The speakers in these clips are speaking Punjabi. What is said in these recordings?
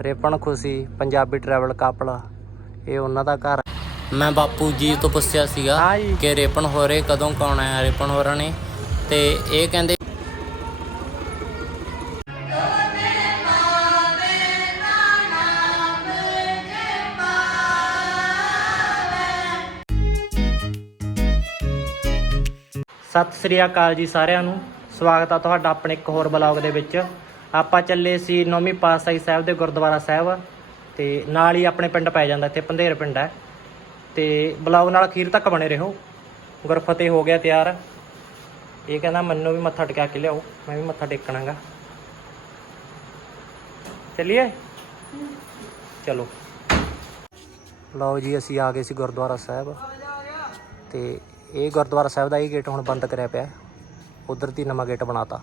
ਰੇਪਣ ਖੁਸ਼ੀ ਪੰਜਾਬੀ ਟਰੈਵਲ ਕਪਲ ਇਹ ਉਹਨਾਂ ਦਾ ਘਰ ਮੈਂ ਬਾਪੂ ਜੀ ਤੋਂ ਪੁੱਛਿਆ ਸੀਗਾ ਹਾਂ। ਕਿ ਰੇਪਣ ਹੋ ਰਹੇ ਕਦੋਂ ਕੌਣ ਆਇਆ ਰੇਪਣ ਹੋਰਾਂ ਨੇ। ਤੇ ਇਹ ਕਹਿੰਦੇ ਸਤਿ ਸ੍ਰੀ ਅਕਾਲ ਜੀ ਸਾਰਿਆਂ ਨੂੰ। ਸਵਾਗਤ ਆ ਤੁਹਾਡਾ ਆਪਣੇ ਇੱਕ ਹੋਰ ਬਲੌਗ ਦੇ ਵਿੱਚ। ਆਪਾਂ ਚੱਲੇ ਸੀ ਨੌਵੀਂ ਪਾਤਸ਼ਾਹੀ ਸਾਹਿਬ ਦੇ ਗੁਰਦੁਆਰਾ ਸਾਹਿਬ, ਤੇ ਨਾਲ ਹੀ ਆਪਣੇ ਪਿੰਡ ਪੈ ਜਾਂਦਾ ਇੱਥੇ, ਪੰਧੇਰ ਪਿੰਡ ਹੈ। ਤੇ ਬਲੌਗ ਨਾਲ ਅਖੀਰ ਤੱਕ ਬਣੇ ਰਹੋ। ਗੁਰਫਤਿਹ ਹੋ ਗਿਆ ਤਿਆਰ। ਇਹ ਕਹਿੰਦਾ ਮੈਨੂੰ ਵੀ ਮੱਥਾ ਟਿਕਾ ਕੇ ਲਿਆਓ, ਮੈਂ ਵੀ ਮੱਥਾ ਟੇਕਣਾਗਾ। ਚੱਲੀਏ? ਚਲੋ। ਲਓ ਜੀ, ਅਸੀਂ ਆ ਗਏ ਸੀ ਗੁਰਦੁਆਰਾ ਸਾਹਿਬ। ਤੇ ਇਹ ਗੁਰਦੁਆਰਾ ਸਾਹਿਬ ਦਾ ਇਹ ਗੇਟ ਹੁਣ ਬੰਦ ਕਰਿਆ ਪਿਆ। ਉਧਰ ਦੀ ਨਵਾਂ ਗੇਟ ਬਣਾਤਾ।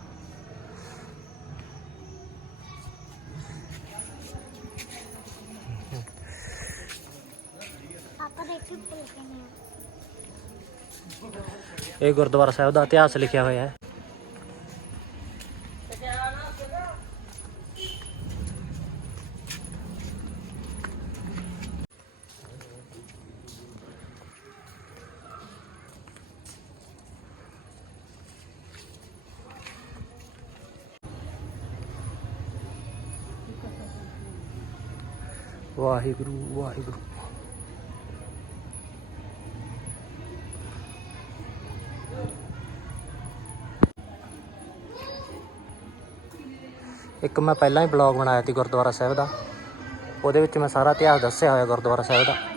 ਇਹ ਗੁਰਦੁਆਰਾ ਸਾਹਿਬ ਦਾ ਇਤਿਹਾਸ ਲਿਖਿਆ ਹੋਇਆ ਹੈ। ਵਾਹਿਗੁਰੂ ਵਾਹਿਗੁਰੂ। ਇੱਕ ਮੈਂ ਪਹਿਲਾਂ ਹੀ ਬਲੌਗ ਬਣਾਇਆ ਸੀ ਗੁਰਦੁਆਰਾ ਸਾਹਿਬ ਦਾ। ਉਹਦੇ ਵਿੱਚ ਮੈਂ ਸਾਰਾ ਇਤਿਹਾਸ ਦੱਸਿਆ ਹੋਇਆ ਗੁਰਦੁਆਰਾ ਸਾਹਿਬ ਦਾ।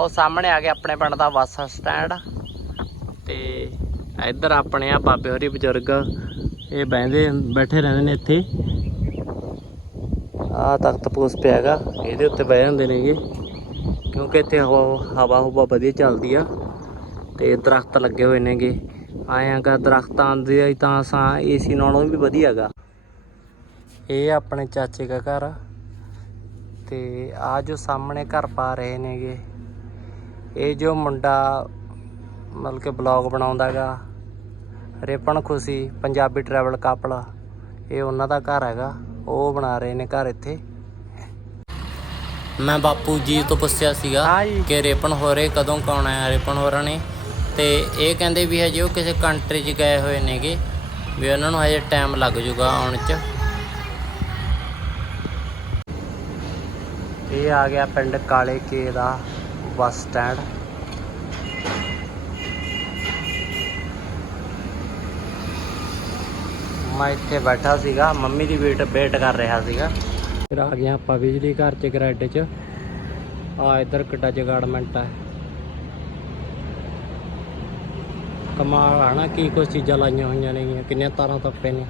ਉਹ ਸਾਹਮਣੇ ਆ ਗਿਆ ਆਪਣੇ ਪਿੰਡ ਦਾ ਬੱਸ ਸਟੈਂਡ ਤੇ ਇੱਧਰ ਆਪਣੇ ਆ ਬਾਬੇ ਹੋਰੀ ਬਜ਼ੁਰਗ। ਇਹ ਬਹਿੰਦੇ, ਬੈਠੇ ਰਹਿੰਦੇ ਨੇ ਇੱਥੇ। ਆ ਤਖਤ ਪੋਸ ਪਿਆ ਹੈਗਾ। ਇਹਦੇ ਉੱਤੇ ਬਹਿ ਜਾਂਦੇ ਨੇਗੇ। ਕਿਉਂਕਿ ਇੱਥੇ ਹਵਾ ਹਵਾ, ਹੁਵਾ ਵਧੀਆ ਚੱਲਦੀ ਆ। ਤੇ ਦਰਖਤ ਲੱਗੇ ਹੋਏ ਨੇਗੇ। ਆਇਆਗਾ ਦਰਖਤਾਂ ਦੇ ਤਾਂ ਸਾਂ ਏਸੀ ਨਾਲੋਂ ਵੀ ਵਧੀਆ ਹੈਗਾ। ਇਹ ਆਪਣੇ ਚਾਚੇ ਦਾ ਘਰ ਆ। ਤੇ ਆ ਜੋ ਸਾਹਮਣੇ ਘਰ ਪਾ ਰਹੇ ਨੇਗੇ। ਇਹ ਜੋ ਮੁੰਡਾ ਮਤਲਬ ਕਿ ਬਲੌਗ ਬਣਾਉਂਦਾਗਾ ਰੇਪਣ ਖੁਸ਼ੀ ਪੰਜਾਬੀ ਟਰੈਵਲ ਕਪਲ ਇਹ ਉਹਨਾਂ ਦਾ ਘਰ ਹੈਗਾ ਉਹ ਬਣਾ ਰਹੇ ਨੇ ਘਰ ਇੱਥੇ। ਮੈਂ ਬਾਪੂ ਜੀ ਤੋਂ ਪੁੱਛਿਆ ਸੀਗਾ। ਕਿ ਰੇਪਣ ਹੋ ਰਹੇ ਕਦੋਂ ਕੌਣ ਆਇਆ ਰੇਪਣ ਹੋਰਾਂ ਨੇ। ਤੇ ਇਹ ਕਹਿੰਦੇ ਵੀ ਹਜੇ ਉਹ ਕਿਸੇ ਕੰਟਰੀ 'ਚ ਗਏ ਹੋਏ ਨੇਗੇ ਵੀ ਉਹਨਾਂ ਨੂੰ ਹਜੇ ਟਾਈਮ ਲੱਗ ਜਾਊਗਾ ਆਉਣ 'ਚ। ਇਹ ਆ ਗਿਆ ਪਿੰਡ ਕਾਲੇ ਕੇ ਦਾ। Bus stand. ਮੈਂ ਇੱਥੇ ਬੈਠਾ ਸੀਗਾ, ਮੰਮੀ ਦੀ ਵੇਟ ਵੇਟ ਕਰ ਰਿਹਾ ਸੀਗਾ। ਫਿਰ ਆ ਗਿਆ ਆਪਾਂ ਬਿਜਲੀ ਘਰ ਚ ਗ੍ਰੈਡ ਚ। ਆ ਇੱਧਰ ਕਿੱਡਾ ਜਗਾੜਮੈਂਟ ਹੈ ਕਮਾਲ ਆ ਨਾ, ਕੀ ਕੁਛ ਚੀਜ਼ਾਂ ਲਾਈਆਂ ਹੋਈਆਂ ਨੇਗੀਆਂ, ਕਿੰਨੀਆਂ ਤਾਰਾਂ ਤੱਪੇ ਨੇ।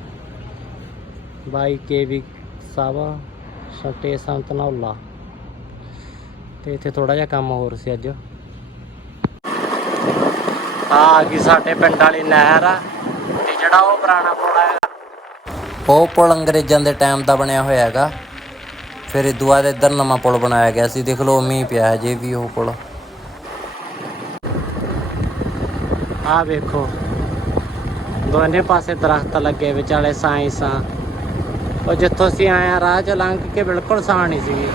ਬਾਈ ਕੇ ਵੀ ਸਾਵਾ ਸਟੇ ਸੰਤ ਤੇ ਇੱਥੇ ਥੋੜਾ ਜਿਹਾ ਕੰਮ ਹੋਰ ਸੀ ਅੱਜ। ਆ ਗਈ ਸਾਡੇ ਪਿੰਡ ਵਾਲੀ ਨਹਿਰ ਆ ਤੇ ਜਿਹੜਾ ਉਹ ਪੁਰਾਣਾ ਪੁਲ ਹੈਗਾ ਉਹ ਪੁਲ ਅੰਗਰੇਜ਼ਾਂ ਦੇ ਟਾਈਮ ਦਾ ਬਣਿਆ ਹੋਇਆ ਹੈਗਾ। ਫਿਰ ਇਹ ਦੁਆਰਾ ਇੱਧਰ ਨਵਾਂ ਪੁਲ ਬਣਾਇਆ ਗਿਆ ਸੀ। ਦੇਖ ਲਓ ਮੀਂਹ ਪਿਆ ਹੈ ਜੇ ਵੀ ਉਹ ਪੁਲ। ਆਹ ਵੇਖੋ ਦੋਨੇ ਪਾਸੇ ਦਰਖਤ ਲੱਗੇ ਵਿਚਾਲੇ ਸਾਇੰਸਾਂ ਉਹ ਜਿੱਥੋਂ ਅਸੀਂ ਆਏ ਆ ਰਾਹ ਚ ਲੰਘ ਕੇ ਬਿਲਕੁਲ ਸਾਂ ਨਹੀਂ ਸੀਗੀ।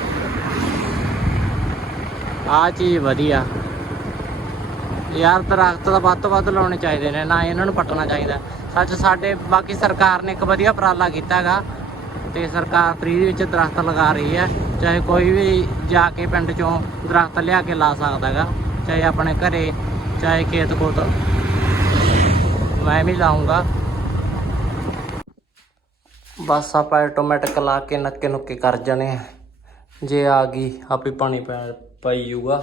ਆਹ ਚੀਜ਼ ਵਧੀਆ। ਯਾਰ ਦਰਖਤ ਤਾਂ ਵੱਧ ਤੋਂ ਵੱਧ ਲਾਉਣੇ ਚਾਹੀਦੇ ਨੇ, ਨਾ ਇਹਨਾਂ ਨੂੰ ਪੱਟਣਾ ਚਾਹੀਦਾ। ਸੱਚ ਸਾਡੇ, ਬਾਕੀ ਸਰਕਾਰ ਨੇ ਇੱਕ ਵਧੀਆ ਉਪਰਾਲਾ ਕੀਤਾ ਹੈਗਾ। ਤੇ ਸਰਕਾਰ ਫ੍ਰੀ ਵਿੱਚ ਦਰਖਤ ਲਗਾ ਰਹੀ ਹੈ। ਚਾਹੇ ਕੋਈ ਵੀ ਜਾ ਕੇ ਪਿੰਡ ਚੋਂ ਦਰਖਤ ਲਿਆ ਕੇ ਲਾ ਸਕਦਾ ਹੈਗਾ। ਚਾਹੇ ਆਪਣੇ ਘਰੇ, ਚਾਹੇ ਖੇਤ ਕੋਤ ਮੈਂ ਵੀ ਲਾਉਂਗਾ ਬਸ ਆਪਾਂ ਆਟੋਮੈਟਿਕ ਲਾ ਕੇ ਨੱਕੇ ਨੁੱਕੇ ਕਰ ਜਾਣੇ ਆ। ਜੇ ਆ ਗਈ, ਆਪੇ ਪਾਣੀ ਪੈ ਪਾਈ ਜੂਗਾ।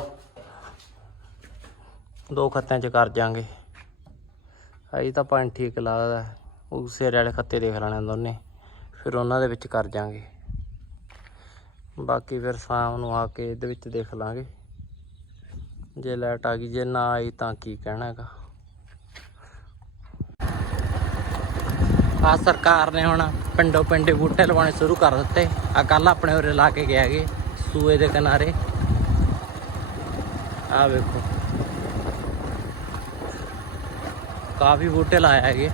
ਦੋ ਖੱਤਿਆਂ ਚ ਕਰ ਜਾਾਂਗੇ। ਅਜੇ ਤਾਂ ਪਾਣੀ ਠੀਕ ਲੱਗਦਾ ਉਹ ਸਿਰ ਵਾਲੇ ਖੱਤੇ ਦੇਖ ਲੈਣੇ ਦੋਨੇ। ਫਿਰ ਉਹਨਾਂ ਦੇ ਵਿੱਚ ਕਰ ਜਾਾਂਗੇ। ਬਾਕੀ ਫਿਰ ਸ਼ਾਮ ਨੂੰ ਆ ਕੇ ਇਹਦੇ ਵਿੱਚ ਦੇਖ ਲਾਂਗੇ। ਜੇ ਲਾਈਟ ਆ ਗਈ, ਜੇ ਨਾ ਆਈ ਤਾਂ ਕੀ ਕਹਿਣਾ ਹੈਗਾ। ਆ ਸਰਕਾਰ ਨੇ ਹੁਣ ਪਿੰਡੋਂ ਪਿੰਡੇ ਬੂਟੇ ਲਵਾਉਣੇ ਸ਼ੁਰੂ ਕਰ ਦਿੱਤੇ। ਆ ਕੱਲ ਆਪਣੇ ਉਰੇ ਲਾ ਕੇ ਗਿਆ ਗਏ ਸੂਏ ਦੇ ਕਿਨਾਰੇ। ਆ ਵੇਖੋ। ਕਾਫੀ ਬੂਟੇ ਲਾਏ ਹੈਗੇ।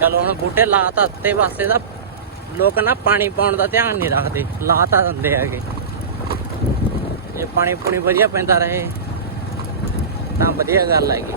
ਚਲੋ ਹੁਣ ਬੂਟੇ ਲਾ ਤਾਂ ਵਾਸਤੇ ਦਾ ਲੋਕ ਨਾ ਪਾਣੀ ਪਾਉਣ ਦਾ ਧਿਆਨ ਨਹੀਂ ਰੱਖਦੇ। ਲਾ ਤਾਂ ਦਿੰਦੇ ਹੈਗੇ। ਜੇ ਪਾਣੀ ਪੂਣੀ ਵਧੀਆ ਪੈਂਦਾ ਰਹੇ, ਤਾਂ ਵਧੀਆ ਗੱਲ ਹੈਗੀ।